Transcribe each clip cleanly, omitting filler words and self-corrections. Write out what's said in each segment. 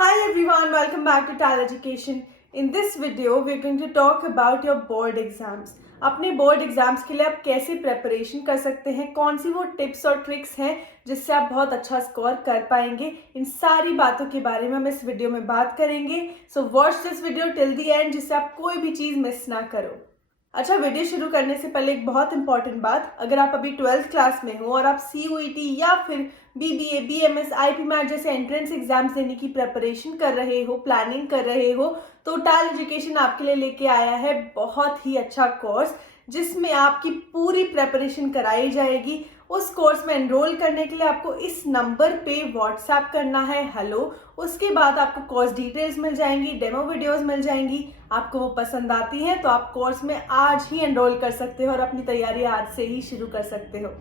Hi everyone, welcome back to TAL Education. In this video, we are going to talk about your board exams. अपने board exams के लिए आप कैसे preparation कर सकते हैं, कौन सी वो टिप्स और ट्रिक्स हैं जिससे आप बहुत अच्छा स्कोर कर पाएंगे, इन सारी बातों के बारे में हम इस वीडियो में बात करेंगे. So watch this video till the end जिससे आप कोई भी चीज़ मिस ना करो. अच्छा, वीडियो शुरू करने से पहले एक बहुत इंपॉर्टेंट बात, अगर आप अभी 12th क्लास में हो और आप CUET या फिर BBA, BMS, IP मैट जैसे एंट्रेंस एग्जाम्स देने की प्रिपरेशन कर रहे हो, प्लानिंग कर रहे हो, तो टाल एजुकेशन आपके लिए लेके आया है बहुत ही अच्छा कोर्स जिसमें आपकी पूरी प्रिपरेशन कराई जाएगी. उस कोर्स में एनरोल करने के लिए आपको इस नंबर पे व्हाट्सएप करना है हेलो. उसके बाद आपको कोर्स डिटेल्स मिल जाएंगी, डेमो वीडियोस मिल जाएंगी. आपको वो पसंद आती हैं तो आप कोर्स में आज ही एनरोल कर सकते हो और अपनी तैयारी आज से ही शुरू कर सकते हो.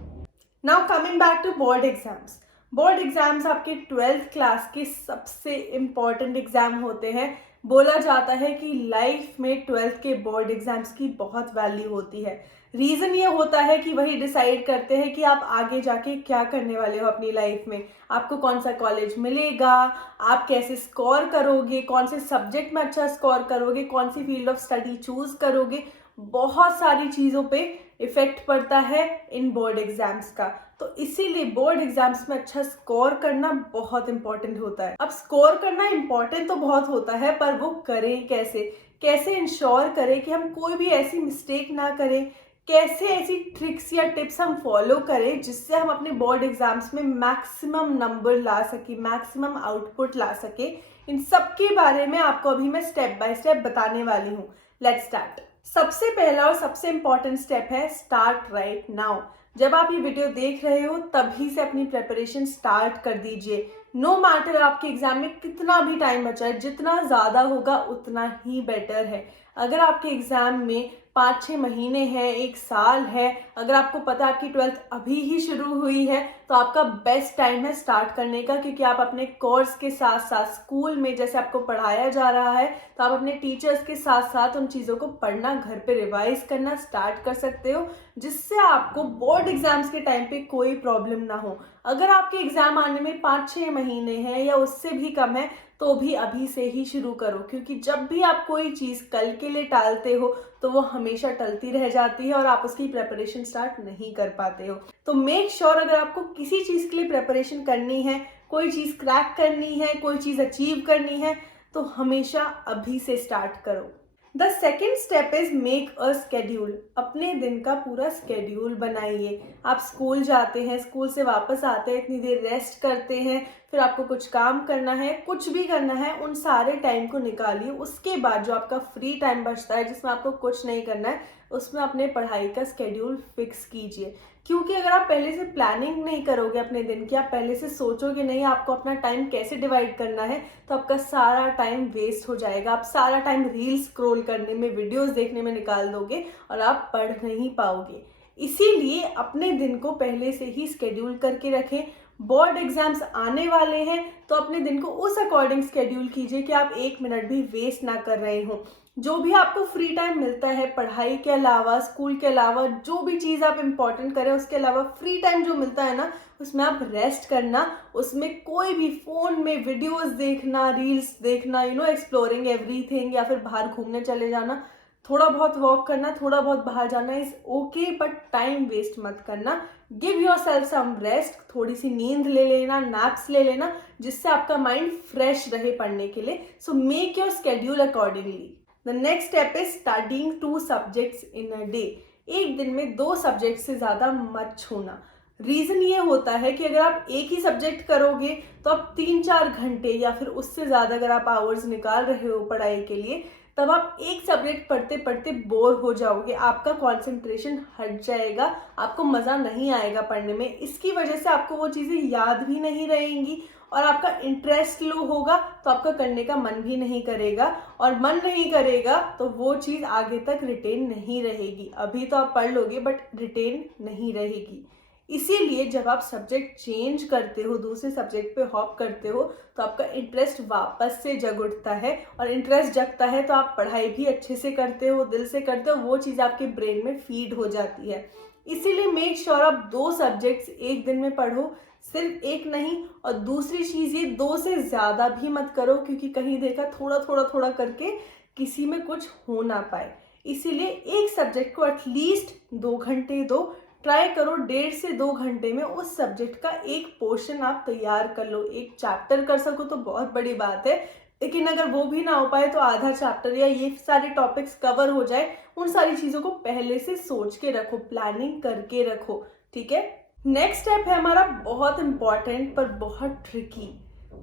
Now coming back to board exams. Board exams आपके 12th क्लास के सबसे इम्पॉर्टेंट एग्जाम होते हैं. बोला जाता है कि लाइफ में 12th के बोर्ड एग्जाम्स की बहुत वैल्यू होती है. रीज़न ये होता है कि वही डिसाइड करते हैं कि आप आगे जाके क्या करने वाले हो अपनी लाइफ में, आपको कौन सा कॉलेज मिलेगा, आप कैसे स्कोर करोगे, कौन से सब्जेक्ट में अच्छा स्कोर करोगे, कौन सी फील्ड ऑफ स्टडी चूज करोगे. बहुत सारी चीज़ों पे इफेक्ट पड़ता है इन बोर्ड एग्जाम्स का. तो इसीलिए बोर्ड एग्जाम्स में अच्छा स्कोर करना बहुत इंपॉर्टेंट होता है. अब स्कोर करना इंपॉर्टेंट तो बहुत होता है, पर वो करें कैसे, कैसे इंश्योर करें कि हम कोई भी ऐसी मिस्टेक ना करें, कैसे ऐसी ट्रिक्स या टिप्स हम फॉलो करें जिससे हम अपने बोर्ड एग्जाम्स में मैक्सिमम नंबर ला सके, मैक्सिमम आउटपुट ला सके. इन सब के बारे में आपको अभी मैं स्टेप बाय स्टेप बताने वाली हूँ. Let's start. सबसे पहला और सबसे इम्पॉर्टेंट स्टेप है स्टार्ट राइट नाउ. जब आप ये वीडियो देख रहे हो तभी से अपनी प्रिपरेशन स्टार्ट कर दीजिए. नो मैटर आपके एग्जाम में कितना भी टाइम बचा है, जितना ज़्यादा होगा उतना ही बेटर है. अगर आपके एग्जाम में 5-6 महीने हैं, 1 साल है, अगर आपको पता है आपकी 12th अभी ही शुरू हुई है, तो आपका बेस्ट टाइम है स्टार्ट करने का. क्योंकि आप अपने कोर्स के साथ साथ स्कूल में जैसे आपको पढ़ाया जा रहा है, तो आप अपने टीचर्स के साथ साथ उन चीज़ों को पढ़ना, घर पे रिवाइज करना स्टार्ट कर सकते हो, जिससे आपको बोर्ड एग्जाम्स के टाइम पे कोई प्रॉब्लम ना हो. अगर आपके एग्जाम आने में 5-6 महीने हैं या उससे भी कम है, तो भी अभी से ही शुरू करो. क्योंकि जब भी आप कोई चीज़ कल के लिए टालते हो तो वो हमेशा टलती रह जाती है और आप उसकी प्रिपरेशन स्टार्ट नहीं कर पाते हो. तो मेक श्योर अगर आपको किसी चीज़ के लिए प्रिपरेशन करनी है, कोई चीज़ क्रैक करनी है, कोई चीज़ अचीव करनी है, तो हमेशा अभी से स्टार्ट करो. The second step is make a schedule. अपने दिन का पूरा स्केड्यूल बनाइए. आप स्कूल जाते हैं, स्कूल से वापस आते हैं, इतनी देर रेस्ट करते हैं, फिर आपको कुछ काम करना है, कुछ भी करना है, उन सारे टाइम को निकालिए. उसके बाद जो आपका फ्री टाइम बचता है जिसमें आपको कुछ नहीं करना है, उसमें अपने पढ़ाई का स्केड्यूल फिक्स कीजिए. क्योंकि अगर आप पहले से प्लानिंग नहीं करोगे अपने दिन की, आप पहले से सोचोगे नहीं आपको अपना टाइम कैसे डिवाइड करना है, तो आपका सारा टाइम वेस्ट हो जाएगा. आप सारा टाइम रील स्क्रॉल करने में, वीडियोस देखने में निकाल दोगे और आप पढ़ नहीं पाओगे. इसीलिए अपने दिन को पहले से ही स्केड्यूल करके रखें. बोर्ड एग्जाम्स आने वाले हैं तो अपने दिन को उस अकॉर्डिंग स्केड्यूल कीजिए कि आप 1 मिनट भी वेस्ट ना कर रहे हो. जो भी आपको फ्री टाइम मिलता है पढ़ाई के अलावा, स्कूल के अलावा, जो भी चीज़ आप इम्पोर्टेंट करें उसके अलावा फ्री टाइम जो मिलता है ना, उसमें आप रेस्ट करना. उसमें कोई भी फ़ोन में वीडियोस देखना, रील्स देखना, एक्सप्लोरिंग एवरीथिंग, या फिर बाहर घूमने चले जाना, थोड़ा बहुत वॉक करना, थोड़ा बहुत बाहर जाना is okay, but time waste मत करना. Give yourself some rest. थोड़ी सी नींद ले लेना, नैप्स ले लेना, जिससे आपका माइंड फ्रेश रहे पढ़ने के लिए. So make your schedule accordingly. The next step is studying 2 subjects in a day. एक दिन में 2 सब्जेक्ट से ज़्यादा मत छूना. रीज़न ये होता है कि अगर आप एक ही सब्जेक्ट करोगे तो आप 3-4 घंटे या फिर उससे ज़्यादा अगर आप आवर्स निकाल रहे हो पढ़ाई के लिए, तब आप एक सब्जेक्ट पढ़ते पढ़ते बोर हो जाओगे, आपका कंसंट्रेशन हट जाएगा, आपको मज़ा नहीं आएगा पढ़ने में. इसकी वजह से आपको वो चीज़ें याद भी नहीं रहेंगी और आपका इंटरेस्ट लो होगा, तो आपका करने का मन भी नहीं करेगा, और मन नहीं करेगा तो वो चीज़ आगे तक रिटेन नहीं रहेगी. अभी तो आप पढ़ लोगे बट रिटेन नहीं रहेगी. इसीलिए जब आप सब्जेक्ट चेंज करते हो, दूसरे सब्जेक्ट पे हॉप करते हो, तो आपका इंटरेस्ट वापस से जग उठता है, और इंटरेस्ट जगता है तो आप पढ़ाई भी अच्छे से करते हो, दिल से करते हो, वो चीज़ आपके ब्रेन में फीड हो जाती है. इसीलिए मेक श्योर आप 2 सब्जेक्ट्स एक दिन में पढ़ो, सिर्फ एक नहीं, और दूसरी चीज़ ये 2 से ज़्यादा भी मत करो, क्योंकि कहीं देखा थोड़ा थोड़ा थोड़ा करके किसी में कुछ हो ना पाए। इसीलिए एक सब्जेक्ट को एटलीस्ट 2 घंटे दो। ट्राई करो 1.5 से 2 घंटे में उस सब्जेक्ट का एक पोर्शन आप तैयार कर लो। एक चैप्टर कर सको तो बहुत बड़ी बात है, लेकिन अगर वो भी ना हो पाए तो आधा चैप्टर या ये सारे टॉपिक्स कवर हो जाए, उन सारी चीज़ों को पहले से सोच के रखो, प्लानिंग करके रखो, ठीक है। नेक्स्ट स्टेप है हमारा बहुत इंपॉर्टेंट पर बहुत ट्रिकी,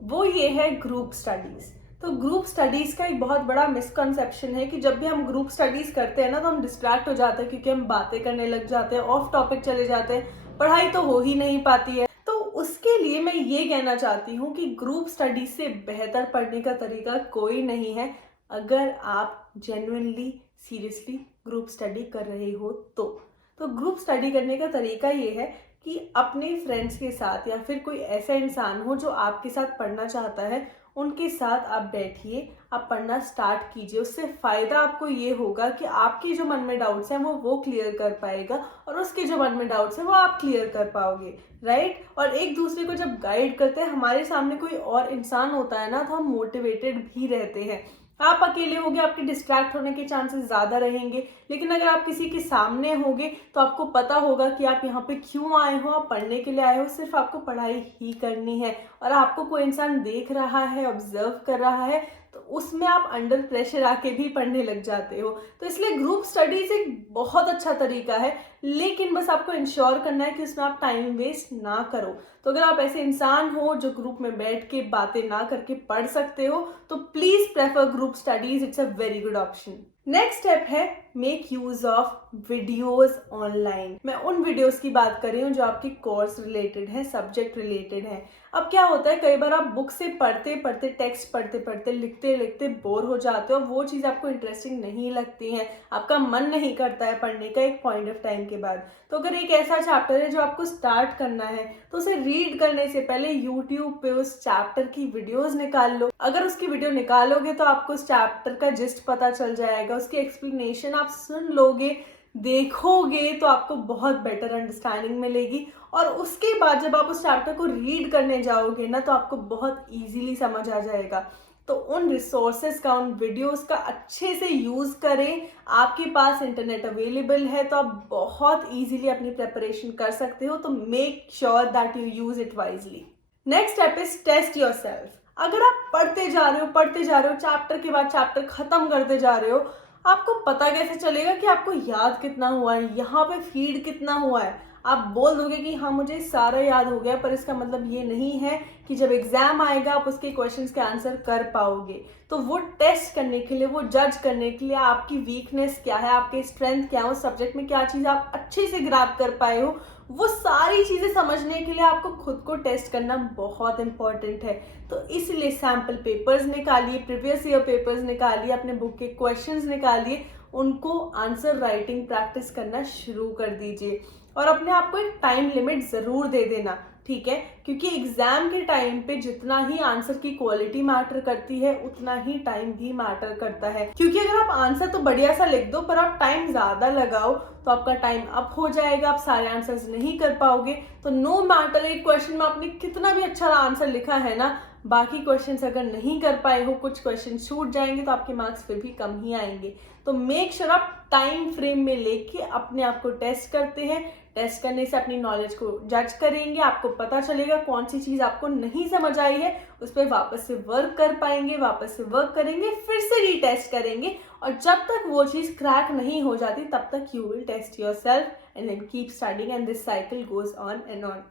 वो ये है ग्रुप स्टडीज। तो ग्रुप स्टडीज का एक बहुत बड़ा मिसकंसेप्शन है कि जब भी हम ग्रुप स्टडीज करते हैं ना तो हम डिस्ट्रैक्ट हो जाते हैं, क्योंकि हम बातें करने लग जाते हैं, ऑफ टॉपिक चले जाते हैं, पढ़ाई तो हो ही नहीं पाती है। तो उसके लिए मैं ये कहना चाहती हूँ कि ग्रुप स्टडीज से बेहतर पढ़ने का तरीका कोई नहीं है, अगर आप जेन्युइनली सीरियसली ग्रुप स्टडी कर रहे हो तो ग्रुप स्टडी करने का तरीका ये है कि अपने फ्रेंड्स के साथ या फिर कोई ऐसा इंसान हो जो आपके साथ पढ़ना चाहता है, उनके साथ आप बैठिए, आप पढ़ना स्टार्ट कीजिए। उससे फ़ायदा आपको ये होगा कि आपके जो मन में डाउट्स हैं वो क्लियर कर पाएगा, और उसके जो मन में डाउट्स हैं वो आप क्लियर कर पाओगे, राइट। और एक दूसरे को जब गाइड करते हैं, हमारे सामने कोई और इंसान होता है ना, तो हम मोटिवेटेड भी रहते हैं। आप अकेले होगे, आपके डिस्ट्रैक्ट होने के चांसेस ज़्यादा रहेंगे, लेकिन अगर आप किसी के सामने होगे तो आपको पता होगा कि आप यहाँ पे क्यों आए हो, आप पढ़ने के लिए आए हो, सिर्फ आपको पढ़ाई ही करनी है, और आपको कोई इंसान देख रहा है, ऑब्जर्व कर रहा है, तो उसमें आप अंडर प्रेशर आके भी पढ़ने लग जाते हो। तो इसलिए ग्रुप स्टडीज एक बहुत अच्छा तरीका है, लेकिन बस आपको इंश्योर करना है कि उसमें आप टाइम वेस्ट ना करो। तो अगर आप ऐसे इंसान हो जो ग्रुप में बैठ के बातें ना करके पढ़ सकते हो, तो please prefer group studies, it's a very good option. Next step है make use of videos online. मैं उन वीडियोस की बात कर रही हूँ जो आपके कोर्स रिलेटेड है, सब्जेक्ट रिलेटेड है। अब क्या होता है, कई बार आप बुक से पढ़ते पढ़ते, टेक्स्ट पढ़ते पढ़ते, लिखते लिखते बोर हो जाते हो, वो चीज़ आपको इंटरेस्टिंग नहीं लगती है, आपका मन नहीं करता है पढ़ने का एक पॉइंट ऑफ टाइम के बाद। तो अगर एक ऐसा चैप्टर है जो आपको स्टार्ट करना है, तो उसे रीड करने से पहले यूट्यूब पे उस चैप्टर की वीडियोस निकाल लो। अगर उसकी वीडियो निकालोगे तो आपको उस चैप्टर का जिस्ट पता चल जाएगा, उसकी एक्सप्लेनेशन आप सुन लोगे, देखोगे, तो आपको बहुत बेटर अंडरस्टैंडिंग मिलेगी, और उसके बाद जब आप उस चैप्टर को रीड करने जाओगे ना, तो आपको बहुत इजीली समझ आ जाएगा। तो उन रिसोर्सेज का, उन वीडियोस का अच्छे से यूज़ करें। आपके पास इंटरनेट अवेलेबल है तो आप बहुत इजीली अपनी प्रिपरेशन कर सकते हो, तो make sure that you use it wisely. Next step is test yourself. अगर आप पढ़ते जा रहे हो, चैप्टर के बाद चैप्टर खत्म करते जा रहे हो, आपको पता कैसे चलेगा कि आपको याद कितना हुआ है, यहाँ पे फीड कितना हुआ है। आप बोल दोगे कि हाँ मुझे सारा याद हो गया, पर इसका मतलब ये नहीं है कि जब एग्जाम आएगा आप उसके क्वेश्चंस के आंसर कर पाओगे। तो वो टेस्ट करने के लिए, वो जज करने के लिए आपकी वीकनेस क्या है, आपके स्ट्रेंथ क्या है, उस सब्जेक्ट में क्या चीज़ आप अच्छे से ग्रैब कर पाए हो, वो सारी चीज़ें समझने के लिए आपको खुद को टेस्ट करना बहुत इंपॉर्टेंट है। तो इसलिए सैम्पल पेपर्स निकालिए, प्रीवियस ईयर पेपर्स निकालिए, अपने बुक के क्वेश्चंस निकालिए, उनको आंसर राइटिंग प्रैक्टिस करना शुरू कर दीजिए, और अपने आप को एक टाइम लिमिट ज़रूर दे देना, ठीक है। क्योंकि एग्जाम के टाइम पे जितना ही आंसर की क्वालिटी मैटर करती है, उतना ही टाइम भी मैटर करता है। क्योंकि अगर आप आंसर तो बढ़िया सा लिख दो, पर आप टाइम ज़्यादा लगाओ, तो आपका टाइम अप हो जाएगा, आप सारे आंसर्स नहीं कर पाओगे। तो नो मैटर एक क्वेश्चन में आपने कितना भी अच्छा आंसर लिखा है ना, बाकी क्वेश्चंस अगर नहीं कर पाए हो, कुछ क्वेश्चन छूट जाएंगे, तो आपके मार्क्स फिर भी कम ही आएंगे। तो मेक श्योर आप टाइम फ्रेम में लेके अपने आप को टेस्ट करते हैं। टेस्ट करने से अपनी नॉलेज को जज करेंगे, आपको पता चलेगा कौन सी चीज़ आपको नहीं समझ आई है, उस पर वापस से वर्क कर पाएंगे, वापस से वर्क करेंगे, फिर से रीटेस्ट करेंगे, और जब तक वो चीज़ क्रैक नहीं हो जाती तब तक you will test yourself and then keep studying, and this cycle goes on and on.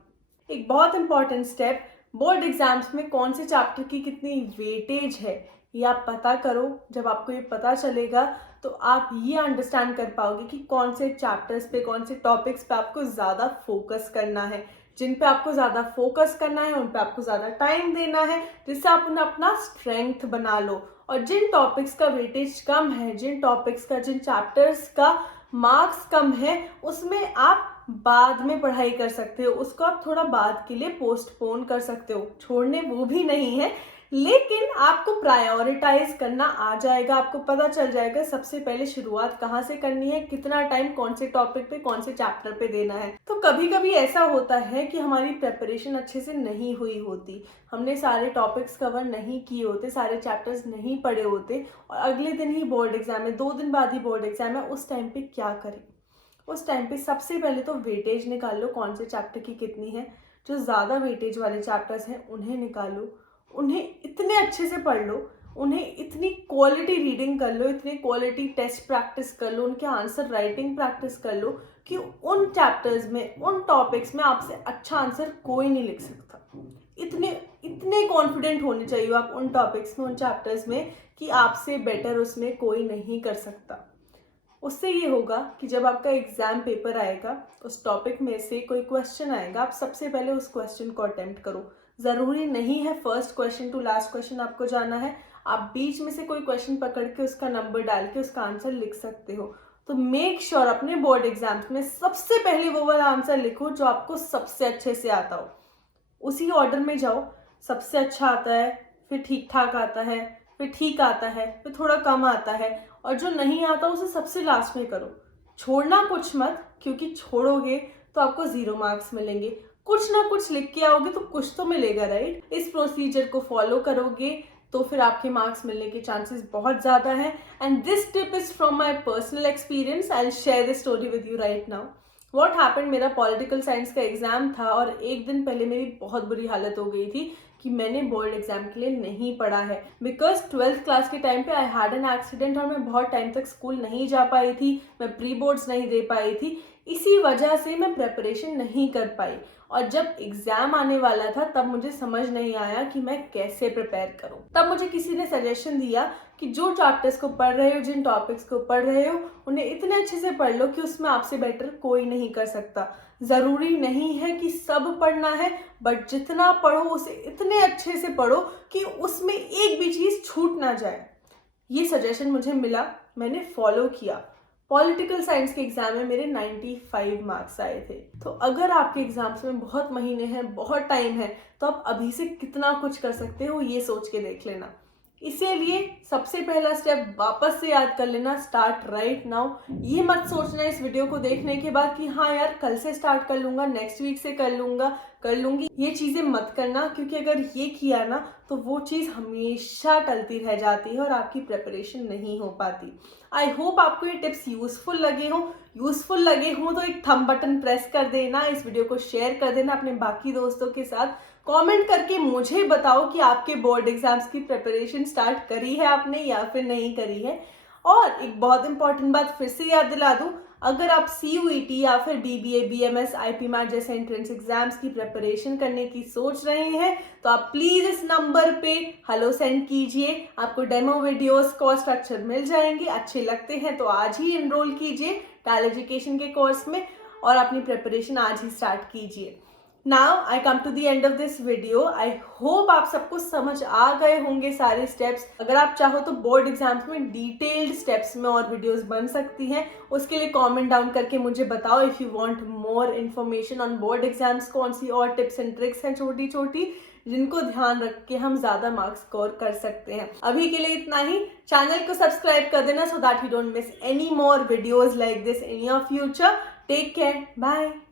एक बहुत इंपॉर्टेंट स्टेप, बोर्ड एग्जाम्स में कौन से चैप्टर की कितनी वेटेज है ये आप पता करो। जब आपको ये पता चलेगा तो आप ये अंडरस्टैंड कर पाओगे कि कौन से चैप्टर्स पे, कौन से टॉपिक्स पे आपको ज़्यादा फोकस करना है। जिन पे आपको ज़्यादा फोकस करना है उन पे आपको ज़्यादा टाइम देना है, जिससे आप उन्हें अपना स्ट्रेंथ बना लो। और जिन टॉपिक्स का वेटेज कम है, जिन टॉपिक्स का, जिन चैप्टर्स का मार्क्स कम है, उसमें आप बाद में पढ़ाई कर सकते हो, उसको आप थोड़ा बाद के लिए पोस्टपोन कर सकते हो। छोड़ने वो भी नहीं है, लेकिन आपको प्रायोरिटाइज करना आ जाएगा, आपको पता चल जाएगा सबसे पहले शुरुआत कहाँ से करनी है, कितना टाइम कौन से टॉपिक पे कौन से चैप्टर पे देना है। तो कभी कभी ऐसा होता है कि हमारी प्रेपरेशन अच्छे से नहीं हुई होती, हमने सारे टॉपिक्स कवर नहीं किए होते, सारे चैप्टर्स नहीं पढ़े होते और अगले दिन ही बोर्ड एग्जाम है, 2 दिन बाद ही बोर्ड एग्जाम है। उस टाइम पे क्या करें? उस टाइम पे सबसे पहले तो वेटेज निकाल लो, कौन से चैप्टर की कितनी है। जो ज़्यादा वेटेज वाले चैप्टर्स हैं उन्हें निकालो, उन्हें इतने अच्छे से पढ़ लो, उन्हें इतनी क्वालिटी रीडिंग कर लो, इतनी क्वालिटी टेस्ट प्रैक्टिस कर लो, उनके आंसर राइटिंग प्रैक्टिस कर लो कि उन चैप्टर्स में, उन टॉपिक्स में आपसे अच्छा आंसर कोई नहीं लिख सकता। इतने इतने कॉन्फिडेंट होने चाहिए आप उन टॉपिक्स में, उन चैप्टर्स में कि आपसे बेटर उसमें कोई नहीं कर सकता। उससे ये होगा कि जब आपका एग्जाम पेपर आएगा, उस टॉपिक में से कोई क्वेश्चन आएगा, आप सबसे पहले उस क्वेश्चन को अटेम्प्ट करो। ज़रूरी नहीं है first question to last question आपको जाना है, आप बीच में से कोई क्वेश्चन पकड़ के उसका नंबर डाल के उसका आंसर लिख सकते हो। तो मेक श्योर अपने बोर्ड एग्जाम्स में सबसे पहले वो वाला आंसर लिखो जो आपको सबसे अच्छे से आता हो। उसी ऑर्डर में जाओ, सबसे अच्छा आता है, फिर ठीक ठाक आता है, फिर ठीक आता है, फिर थोड़ा कम आता है, और जो नहीं आता उसे सबसे लास्ट में करो। छोड़ना कुछ मत, क्योंकि छोड़ोगे तो आपको 0 मार्क्स मिलेंगे। कुछ ना कुछ लिख के आओगे तो कुछ तो मिलेगा, राइट? इस प्रोसीजर को फॉलो करोगे तो फिर आपके मार्क्स मिलने के चांसेस बहुत ज़्यादा हैं। And this tip is from my personal experience. I will share this story with you right now. What happened, मेरा पॉलिटिकल साइंस का एग्जाम था और एक दिन पहले मेरी बहुत बुरी हालत हो गई थी कि मैंने बोर्ड एग्जाम के लिए नहीं पढ़ा है। बिकॉज 12th क्लास के टाइम पे आई हैड एन एक्सीडेंट और मैं बहुत टाइम तक स्कूल नहीं जा पाई थी, मैं प्री बोर्ड्स नहीं दे पाई थी, इसी वजह से मैं प्रेपरेशन नहीं कर पाई। और जब एग्जाम आने वाला था तब मुझे समझ नहीं आया कि मैं कैसे प्रिपेयर करूं। तब मुझे किसी ने सजेशन दिया कि जो चैप्टर्स को पढ़ रहे हो, जिन टॉपिक्स को पढ़ रहे हो, उन्हें इतने अच्छे से पढ़ लो कि उसमें आपसे बेटर कोई नहीं कर सकता। ज़रूरी नहीं है कि सब पढ़ना है, बट जितना पढ़ो उसे इतने अच्छे से पढ़ो कि उसमें एक भी चीज़ छूट ना जाए। ये सजेशन मुझे मिला, मैंने फॉलो किया। पॉलिटिकल साइंस के एग्जाम में मेरे 95 मार्क्स आए थे। तो अगर आपके एग्जाम्स में बहुत महीने हैं, बहुत टाइम है, तो आप अभी से कितना कुछ कर सकते हो ये सोच के देख लेना। इसीलिए सबसे पहला स्टेप वापस से याद कर लेना, स्टार्ट राइट नाउ। ये मत सोचना इस वीडियो को देखने के बाद कि हाँ यार कल से स्टार्ट कर लूंगा, नेक्स्ट वीक से कर लूंगा, कर लूंगी। ये चीजें मत करना, क्योंकि अगर ये किया ना तो वो चीज हमेशा टलती रह जाती है और आपकी प्रिपरेशन नहीं हो पाती। आई होप आपको ये टिप्स यूजफुल लगे हो तो एक थंब बटन प्रेस कर देना, इस वीडियो को शेयर कर देना अपने बाकी दोस्तों के साथ। कमेंट करके मुझे बताओ कि आपके बोर्ड एग्जाम्स की प्रिपरेशन स्टार्ट करी है आपने या फिर नहीं करी है। और एक बहुत इंपॉर्टेंट बात फिर से याद दिला दूं, अगर आप CUET या फिर BBA, BMS, IPMAT जैसे एंट्रेंस एग्जाम्स की प्रिपरेशन करने की सोच रहे हैं तो आप प्लीज इस नंबर पे हेलो सेंड कीजिए। आपको डेमो वीडियोस, कोर्स स्ट्रक्चर मिल जाएंगे। अच्छे लगते हैं तो आज ही एनरोल कीजिए टैल एजुकेशन के कोर्स में और अपनी प्रिपरेशन आज ही स्टार्ट कीजिए। Now I come to the end of this video. I hope आप सबको समझ आ गए होंगे सारे स्टेप्स। अगर आप चाहो तो बोर्ड एग्जाम्स में डिटेल्ड स्टेप्स में और वीडियोस बन सकती हैं। उसके लिए कमेंट डाउन करके मुझे बताओ if you want more information on board exams. कौन सी और टिप्स एंड ट्रिक्स हैं छोटी छोटी जिनको ध्यान रख के हम ज्यादा मार्क्स स्कोर कर सकते हैं। अभी के लिए इतना ही। चैनल को सब्सक्राइब कर देना so that you don't miss any more videos like this in your future. Take care. Bye.